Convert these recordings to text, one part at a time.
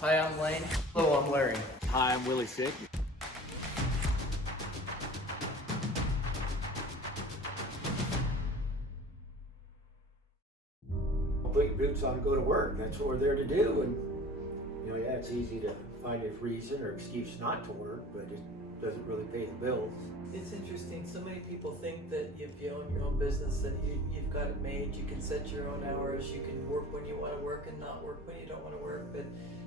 Hi, I'm Lane. Hello, I'm Larry. Hi, I'm Willie Sieg. Put your boots on and go to work. That's what we're there to do. And yeah, it's easy to find a reason or excuse not to work, but it doesn't really pay the bills. It's interesting. So many people think that if you own your own business, that you've got it made. You can set your own hours. You can work when you want to work and not work when you don't want to work. But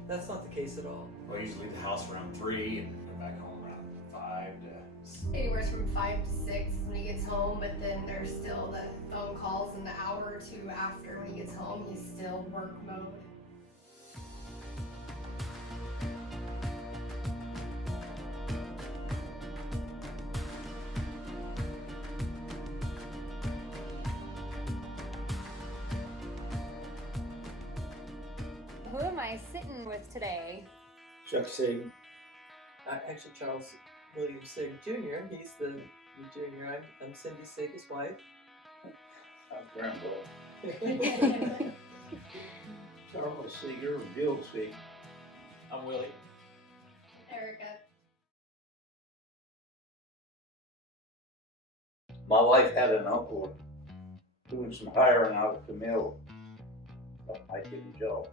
that's not the case at all. Well, I usually leave the house around 3 and come back home around 5 to... Anywhere from 5 to 6 when he gets home, but then there's still the phone calls and the hour or two after when he gets home, he's still work mode. Who am I sitting with today? Chuck Sieg. Actually, Charles William Sieg Jr. He's the junior. I'm Cindy Sieg, his wife. I'm Grandpa. Charles Seeger, Bill Sieg. I'm Willie. Erica. My wife had an uncle doing some hiring out at the mill. I did a job.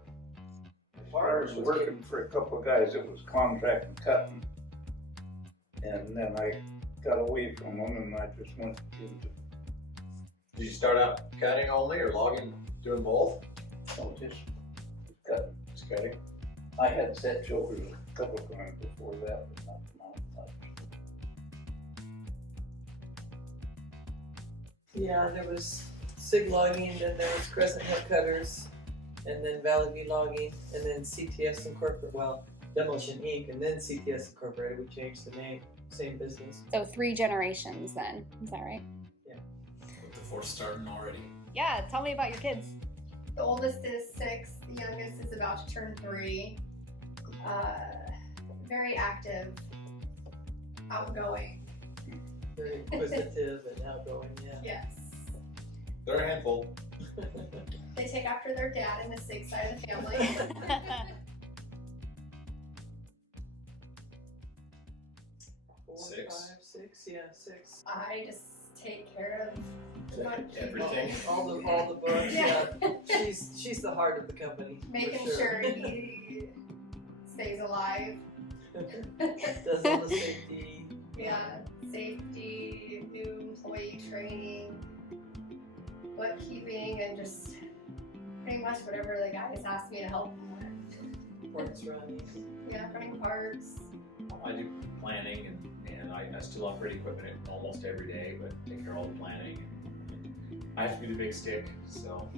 As far as working for a couple of guys, it was contract and cutting. And then I got away from them and I just went into Did you start out cutting only or logging, doing both? just cutting. Just cutting. I had set chokers a couple of times before that, but not much. Yeah, there was Sieg Logging, then there was Crescent Hill Cutters, and then Valley View Logging, and then CTS Incorporated, well, Demolition Inc., and then CTS Incorporated. We changed the name, same business. So 3 generations then, is that right? With the 4th starting already. Yeah, tell me about your kids. The oldest is 6, the youngest is about to turn 3. Very active, outgoing. Very inquisitive and outgoing, yeah. Yes. They're a handful. They take after their dad in the Sieg side of the family. 4, 6. 5, 6, yeah, 6. I just take care of Everything. All the books, Yeah. yeah. She's the heart of the company. for making sure he stays alive. Does all the safety. Yeah, safety, new employee training, bookkeeping, and just pretty much whatever the guys ask me to help them with. Parts running. Yeah, running parts. I do planning and I still operate equipment almost every day, but take care of all the planning. I have to be the big stick, so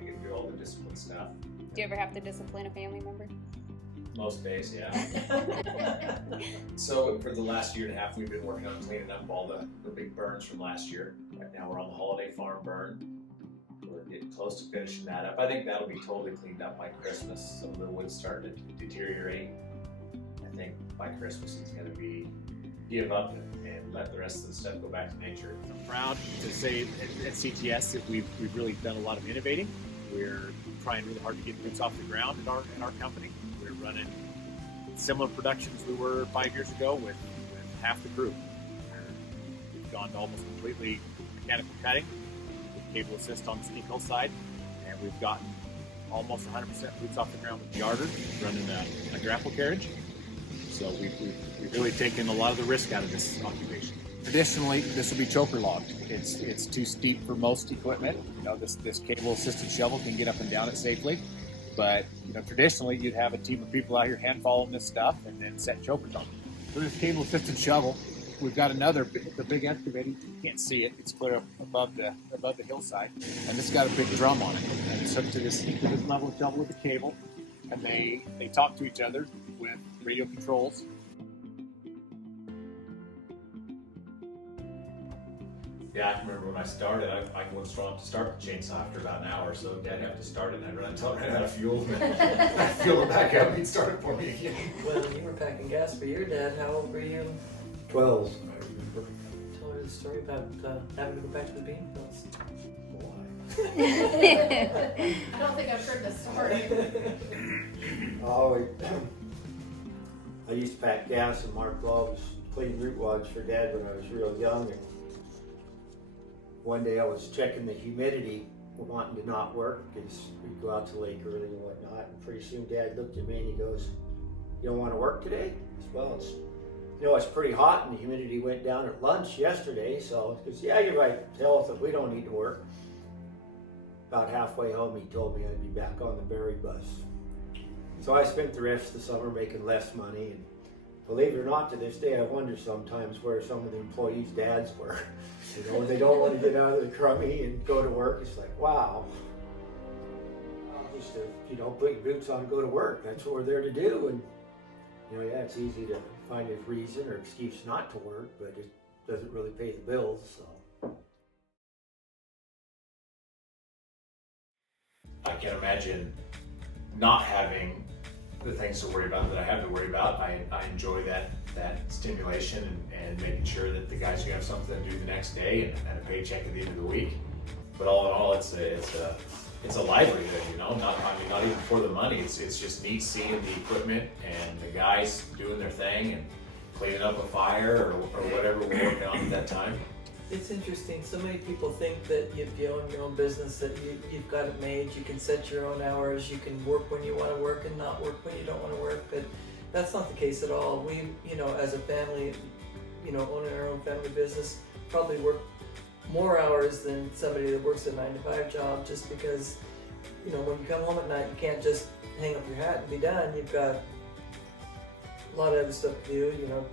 I get to do all the discipline stuff. Do you ever have to discipline a family member? Most days, yeah. So for the last year and a half, we've been working on cleaning up all the big burns from last year. Right now we're on the holiday farm burn. We're getting close to finishing that up. I think that'll be totally cleaned up by Christmas. Some of the wood's starting to deteriorate. I think by Christmas it's going to give up and let the rest of the stuff go back to nature. I'm proud to say at CTS that we've really done a lot of innovating. We're trying really hard to get boots off the ground in our company. We're running similar production as we were 5 years ago with half the crew. We've gone to almost completely mechanical cutting with cable assist on the Sieg Hill side, and we've gotten almost 100% boots off the ground with yarder, running a grapple carriage. So we've really taken a lot of the risk out of this occupation. Traditionally, this will be choker logged. It's too steep for most equipment. This cable assisted shovel can get up and down it safely. But traditionally, you'd have a team of people out here hand following this stuff and then set chokers on it. For this cable assisted shovel, we've got the big excavator. You can't see it; it's clear up above the hillside, and it's got a big drum on it. And it's hooked to this level shovel with a cable, and they talk to each other with radio controls. Yeah, I can remember when I started, I wasn't strong enough to start the chainsaw after about an hour, so Dad had to start it and I'd run until I ran out of fuel. I'd fuel it back up and he'd start it for me again. Well, you were packing gas for your dad. How old were you? 12. Tell her the story about having to go back to the bean fields. Why? I don't think I've heard this story. Oh, I used to pack gas and mark logs, clean root logs for Dad when I was real young. And one day I was checking the humidity, wanting to not work because we'd go out to the lake early and whatnot. And pretty soon Dad looked at me and he goes, "You don't want to work today?" I said, "Well, it's pretty hot and the humidity went down at lunch yesterday." So he goes, "Yeah, you're right. Tell us if we don't need to work." About halfway home, he told me I'd be back on the berry bus. So I spent the rest of the summer making less money, and believe it or not, to this day, I wonder sometimes where some of the employees' dads were. You know, they don't want to get out of the crummy and go to work. It's like, wow. Just to, put your boots on and go to work. That's what we're there to do. And, yeah, it's easy to find a reason or excuse not to work, but it doesn't really pay the bills, so. I can't imagine not having the things to worry about that I have to worry about. I enjoy that stimulation and making sure that the guys who have something to do the next day and a paycheck at the end of the week. But all in all, it's a livelihood, not even for the money. It's just neat seeing the equipment and the guys doing their thing and cleaning up a fire or whatever we're working on at that time. It's interesting. So many people think that if you own your own business, that you've got it made. You can set your own hours. You can work when you want to work and not work when you don't want to work. But that's not the case at all. We, as a family, owning our own family business, probably work more hours than somebody that works a 9-to-5 job. Just because, when you come home at night, you can't just hang up your hat and be done. You've got a lot of other stuff to do.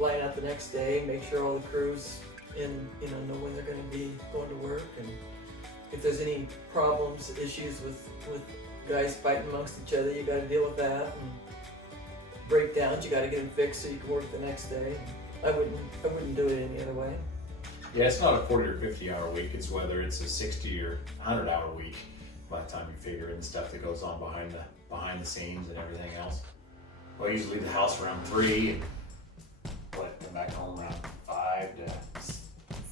Line out the next day, make sure all the crews know when they're going to be going to work, and if there's any problems, issues with guys fighting amongst each other, you got to deal with that, and breakdowns, you got to get them fixed so you can work the next day. I wouldn't do it any other way. Yeah, it's not a 40 or 50 hour week. It's whether it's a 60 or 100 hour week by the time you figure in the stuff that goes on behind the scenes and everything else. Well, I usually leave the house around 3 and come back home around 5 to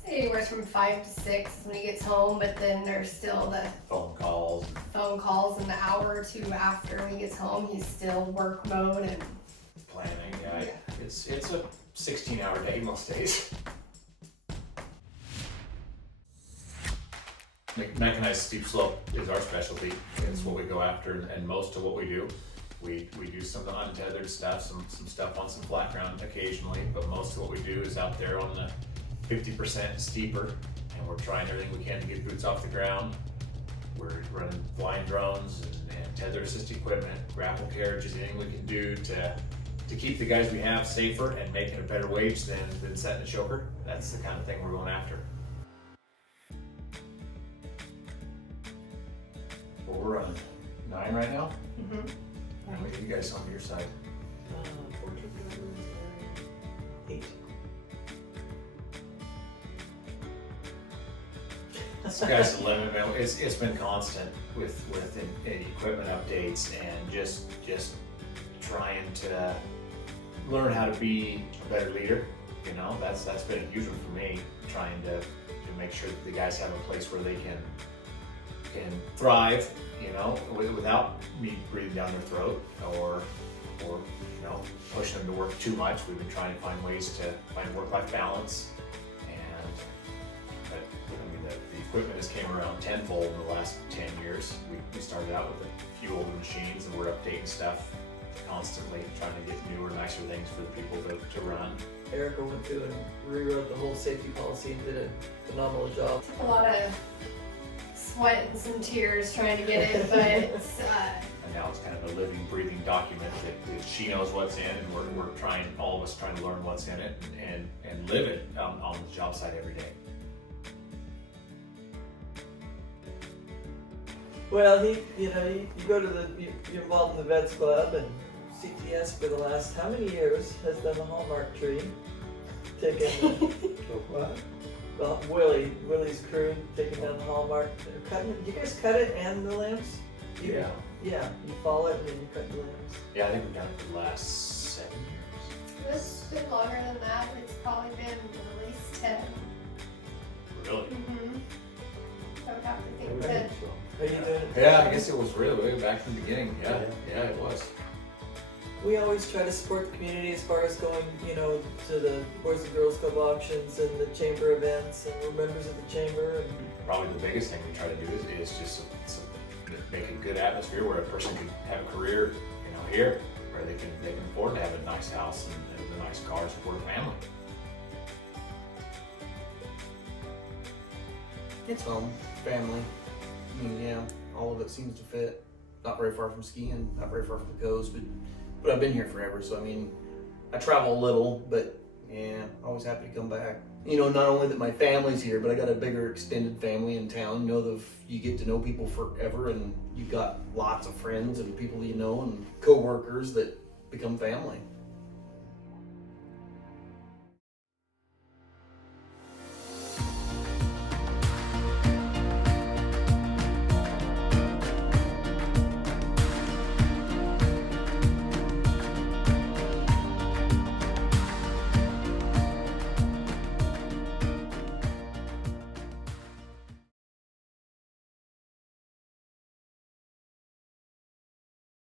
Anywhere from 5 to 6 is when he gets home, but then there's still the phone calls. And the hour or two after when he gets home, he's still work mode and Planning, yeah. It's a 16-hour day most days. Mechanized steep slope is our specialty. It's what we go after, and most of what we do. We do some of the untethered stuff, some stuff on some flat ground occasionally, but most of what we do is out there on the 50% steeper, and we're trying everything we can to get boots off the ground. We're running flying drones and tether assist equipment, grapple carriages, anything we can do to keep the guys we have safer and making a better wage than setting a choker. That's the kind of thing we're going after. Well, we're running 9 right now. mm-hmm. How many of you guys on your side? 8. This guy's 11. It's been constant with equipment updates and just trying to learn how to be a better leader. That's been a huge one for me. Trying to make sure that the guys have a place where they can thrive. Without me breathing down their throat or pushing them to work too much. We've been trying to find ways to find work-life balance. The equipment has came around tenfold in the last 10 years. We started out with a few older machines, and we're updating stuff constantly, trying to get newer, nicer things for the people to run. Erica went through and rewrote the whole safety policy and did a phenomenal job. Took a lot of sweat and some tears trying to get it, but And now it's kind of a living, breathing document that she knows what's in, and we're trying, all of us trying to learn what's in it and live it on the job site every day. Well, you go to you're involved in the Vets Club, and CTS for the last how many years has done the Hallmark tree, taking well, Willie's crew taking down the Hallmark. They're cutting it. Do you guys cut it and the limbs? Yeah. Yeah, you fall it and then you cut the limbs. Yeah, I think we've done it for the last 7 years. it's been longer than that. It's probably been at least 10. Really? Mm-hmm. I would have to I think would to think so. How you doing? Yeah, I guess it was really way back in the beginning. Yeah, it was. We always try to support the community as far as going, you know, to the Boys and Girls Club auctions and the chamber events, and we're members of the chamber. And Probably the biggest thing we try to do is just make a good atmosphere where a person can have a career, you know, here, where they can afford to have a nice house and the nice cars for a family. It's home, family. I mean, yeah, all of it seems to fit. Not very far from skiing, not very far from the coast, but I've been here forever. So I mean, I travel a little, but yeah, always happy to come back. You know, not only that my family's here, but I got a bigger extended family in town. You know, you get to know people forever, and you've got lots of friends and people you know and co-workers that become family.